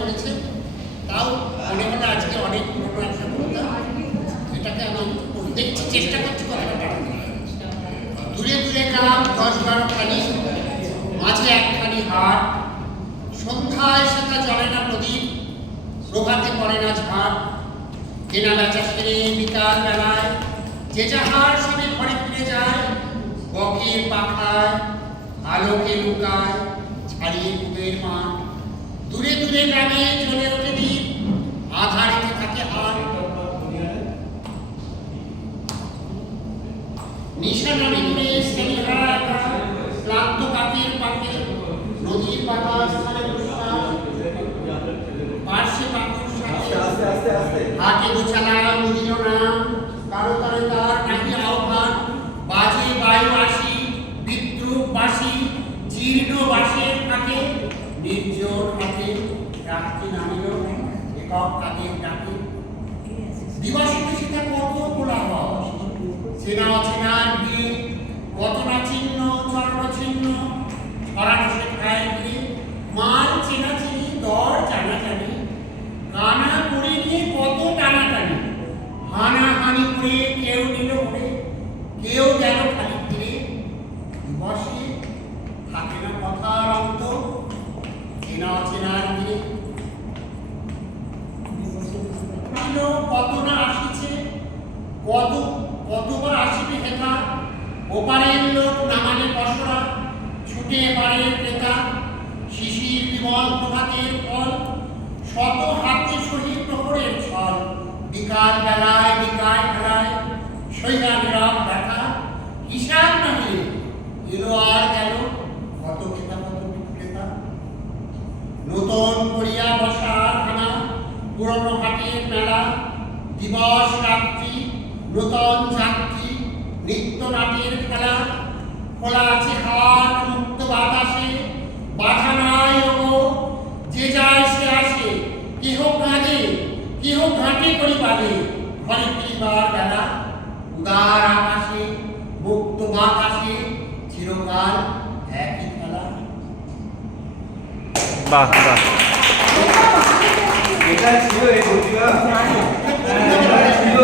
করেছে, তাও মনে মনে আজকে অনেক পুরোনো একটা কবিতা, এটাকে আমি দেখছি, চেষ্টা করছি কথাটা। দূরে দূরে গ্রাম 10-12 খানি, মাঝে একখানি হাট, সন্ধ্যায় সেটা জ্বলে না প্রদীপ, প্রভাতে পড়ে না ঝাড়, কেনা বেচা সেরে বিকাল বেলায় যে যাহার সবে ঘরে ফিরে যায়, বকের পাখায় আলোকে লুকায় ছাড়িয়ে কুবের মাঠ। দূরে দূরে গ্রামে জ্বলে ওঠে দ্বীপ, আধারিতে থাকে হাট। নিশানা দূরে শ্রেণীহারা একা, ক্লান্ত কাকের পাখে নদীর বাতাস ছাড়ে প্রশ্বাস, পার্শ্বে পাখুর সাথে হাটে গোছালা নদীর নাম, কারো কারো তার নাহি আহ্বান, বাজে বায়ু আসি বিদ্রুপ বাসি, জীর্ণ বাসের ফাঁকে নির্জন হাতে রাত্রি নামিল একক কাকের ডাকে। দিবসে সেটা কত কোলাহল, চেনা অচেনার ভিড়ে কত না চিহ্ন চরণ চিহ্ন, ছড়ানো শেখায় ঘিরে মাল চেনা চিনি দর জানাজানি, কানা করে নিয়ে কত টানাটানি, হানাহানি করে কেউ নিল করে কেউ গেল খালি ফিরে। দিবসে থাকে না কথার অন্ত, চেনা অচেনার ভিড়ে কত না আসিছে, কতবার আসিবে হেতা, ওপারের লোক নামালে পসরা, ছুটে এপারের ক্রেতা, শিশির বিমল প্রভাতের ফল, শত হাতে সহিত প্রহরের ছল, বিকাল বেলায় বিকাল বেলায় সইয়া নীরব ব্যথা, হিসাব না মিলে এলো আর গেল কত ক্রেতা কত বিক্রেতা। নতুন করিয়া বসা খানা, পুরনো হাটের মেলা, দিবস রাত্রি নূতন যাত্রী, নিত্য নাটের খেলা, খোলা আছে হাট মুক্ত বাতাসে, বাধা নাই ওগো যে যায় সে আসে, কেহ কাঁদে কেহ ঘাটে করি বাঁধে, ঘরে ফিরিবার বেলা, উদার আকাশে মুক্ত বাতাসে চিরকাল একই খেলা। বাহ বাহ, এটা ছিল এই বইটা ছিল